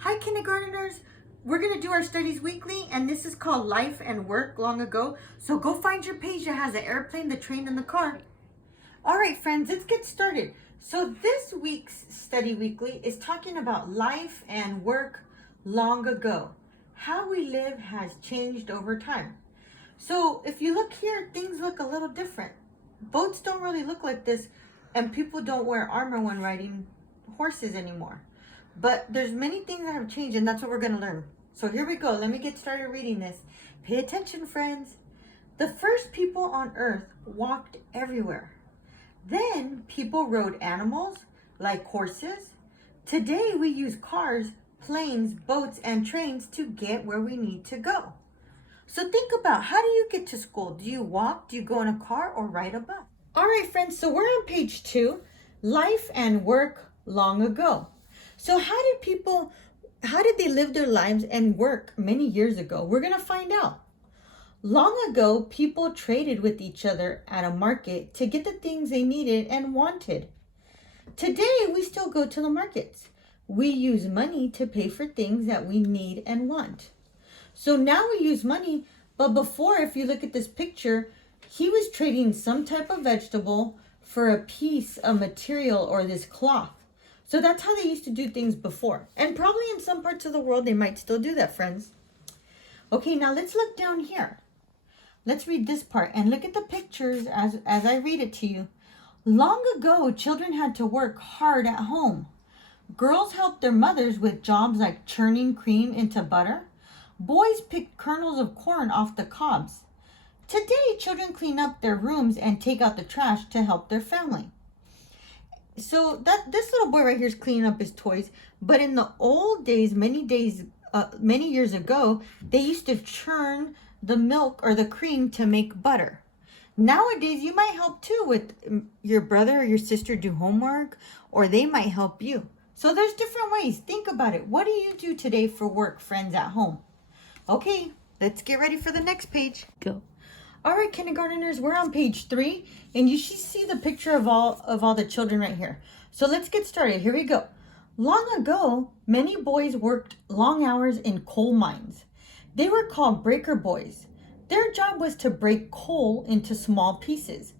Hi kindergarteners, we're going to do our studies weekly and this is called Life and Work Long Ago. So go find your page that has the airplane, the train, and the car. All right friends, let's get started. So this week's study weekly is talking about life and work long ago. How we live has changed over time. So if you look here, things look a little different. Boats don't really look like this and people don't wear armor when riding horses anymore. But there's many things that have changed and that's what we're going to learn. So here we go. Let me get started reading this. Pay attention, friends. The first people on earth walked everywhere. Then people rode animals like horses. Today we use cars, planes, boats, and trains to get where we need to go. So think about, how do you get to school? Do you walk? Do you go in a car or ride a bus? All right, friends, so we're on page 2, Life and Work Long Ago. So how did they live their lives and work many years ago? We're going to find out. Long ago, people traded with each other at a market to get the things they needed and wanted. Today, we still go to the markets. We use money to pay for things that we need and want. So now we use money, but before, if you look at this picture, he was trading some type of vegetable for a piece of material or this cloth. So that's how they used to do things before. And probably in some parts of the world, they might still do that, friends. Okay, now let's look down here. Let's read this part and look at the pictures as I read it to you. Long ago, children had to work hard at home. Girls helped their mothers with jobs like churning cream into butter. Boys picked kernels of corn off the cobs. Today, children clean up their rooms and take out the trash to help their family. So this little boy right here is cleaning up his toys. But in the old days, many years ago, they used to churn the milk or the cream to make butter. Nowadays, you might help too with your brother or your sister do homework, or they might help you. So there's different ways. Think about it. What do you do today for work, friends, at home? Okay, let's get ready for the next page. Go. All right, kindergarteners, we're on page 3, and you should see the picture of all the children right here. So let's get started. Here we go. Long ago, many boys worked long hours in coal mines. They were called breaker boys. Their job was to break coal into small pieces.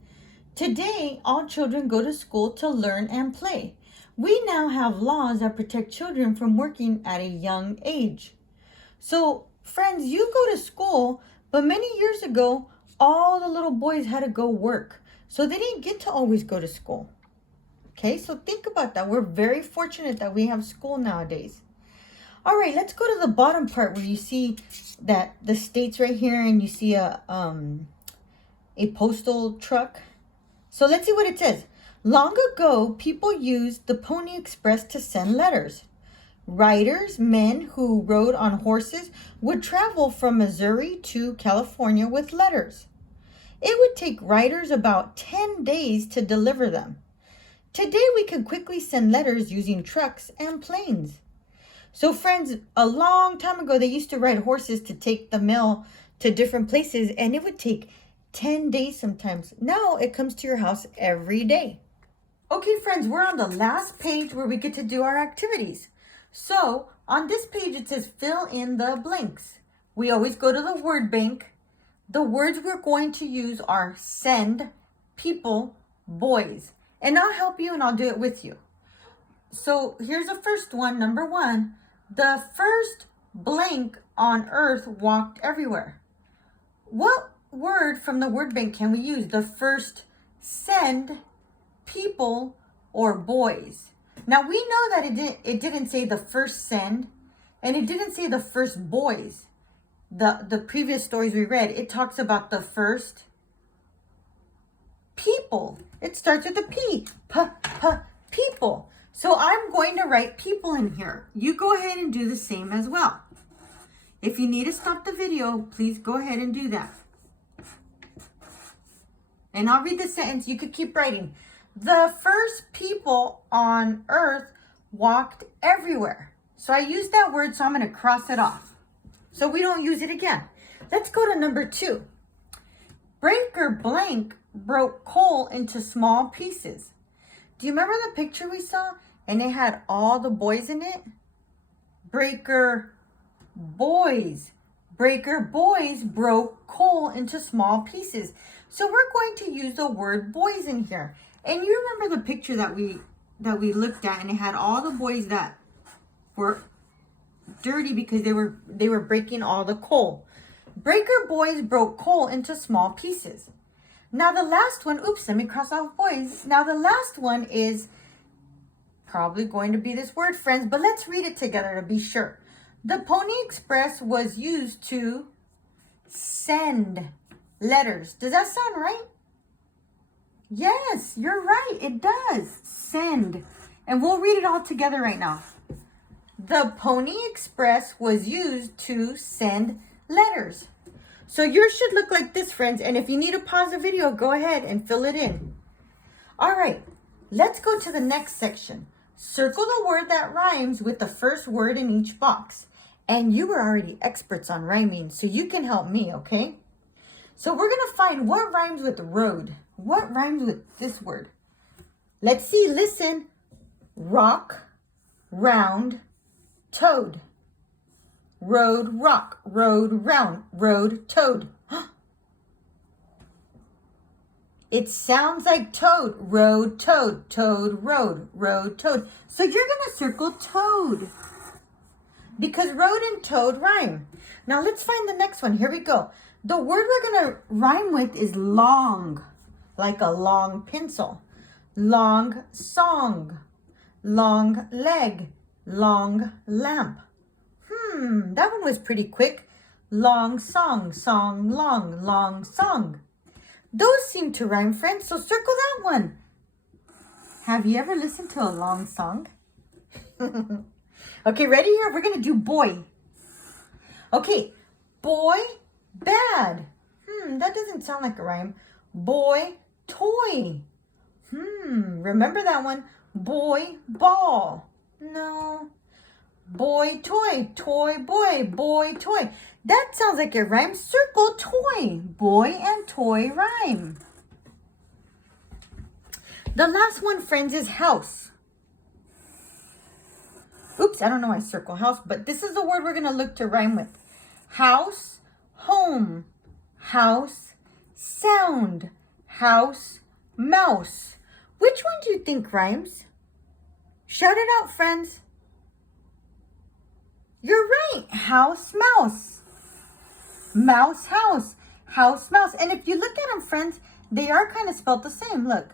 Today, all children go to school to learn and play. We now have laws that protect children from working at a young age. So, friends, you go to school, but many years ago, all the little boys had to go work. So they didn't get to always go to school. Okay, so think about that. We're very fortunate that we have school nowadays. All right, let's go to the bottom part where you see that the states right here and you see a postal truck. So let's see what it says. Long ago, people used the Pony Express to send letters. Riders, men who rode on horses, would travel from Missouri to California with letters. It would take riders about 10 days to deliver them. Today, we can quickly send letters using trucks and planes. So friends, a long time ago, they used to ride horses to take the mail to different places, and it would take 10 days sometimes. Now it comes to your house every day. Okay, friends, we're on the last page where we get to do our activities. So on this page, it says fill in the blanks. We always go to the word bank. The words we're going to use are send, people, boys. And I'll help you and I'll do it with you. So here's the first one, number 1. The first blank on earth walked everywhere. What word from the word bank can we use? The first send, people, or boys. Now we know that it didn't say the first send, and it didn't say the first boys. The previous stories we read, it talks about the first people. It starts with a P. People. So I'm going to write people in here. You go ahead and do the same as well. If you need to stop the video, please go ahead and do that. And I'll read the sentence. You could keep writing. The first people on earth walked everywhere. So I used that word, so I'm going to cross it off, so we don't use it again. Let's go to number 2. Breaker blank broke coal into small pieces. Do you remember the picture we saw? And it had all the boys in it. breaker boys. Breaker boys broke coal into small pieces. So we're going to use the word boys in here. And you remember the picture that we looked at, and it had all the boys that were dirty because they were breaking all the coal. Breaker boys broke coal into small pieces. Now the last one, oops, let me cross off boys. Now the last one is probably going to be this word, friends, but let's read it together to be sure. The Pony Express was used to send letters. Does that sound right? Yes, you're right. It does. Send. And we'll read it all together right now. The Pony Express was used to send letters. So yours should look like this, friends. And if you need to pause the video, go ahead and fill it in. All right, let's go to the next section. Circle the word that rhymes with the first word in each box. And you were already experts on rhyming, so you can help me, okay? So we're going to find what rhymes with road. What rhymes with this word? Let's see, listen. Rock, round, toad. Road, rock, road, round, road, toad. It sounds like toad. Road, toad, toad, road, road, toad. So you're going to circle toad, because road and toad rhyme. Now let's find the next one. Here we go. The word we're going to rhyme with is long, like a long pencil. Long song, long leg, long lamp. That one was pretty quick. Long song, song, long, long song. Those seem to rhyme, friends, so circle that one. Have you ever listened to a long song? Okay, ready here? We're going to do boy. Okay, boy, bad. That doesn't sound like a rhyme. Boy, toy. Remember that one? Boy, ball. No. Boy, toy, toy, boy, toy. That sounds like a rhyme. Circle toy. Boy and toy rhyme. The last one, friends, is house. Oops, I don't know why I circle house, but this is the word we're going to look to rhyme with. House, home. House, sound. House, mouse. Which one do you think rhymes? Shout it out, friends. You're right. House, mouse. Mouse, house. House, mouse. And if you look at them, friends, they are kind of spelled the same. Look.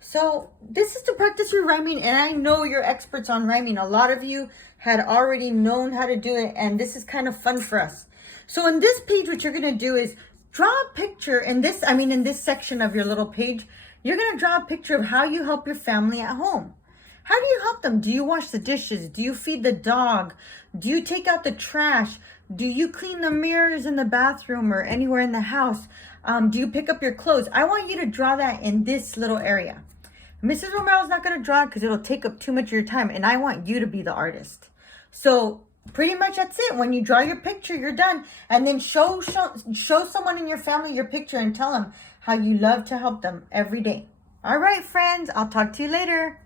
So this is to practice your rhyming, and I know you're experts on rhyming. A lot of you had already known how to do it, and this is kind of fun for us. So in this page, what you're going to do is draw a picture in this section of your little page. You're going to draw a picture of how you help your family at home. How do you help them? Do you wash the dishes? Do you feed the dog? Do you take out the trash? Do you clean the mirrors in the bathroom or anywhere in the house? Do you pick up your clothes? I want you to draw that in this little area. Mrs. Romero's not going to draw it because it'll take up too much of your time, and I want you to be the artist. So pretty much that's it. When you draw your picture, you're done. And then show someone in your family your picture and tell them how you love to help them every day. All right, friends, I'll talk to you later.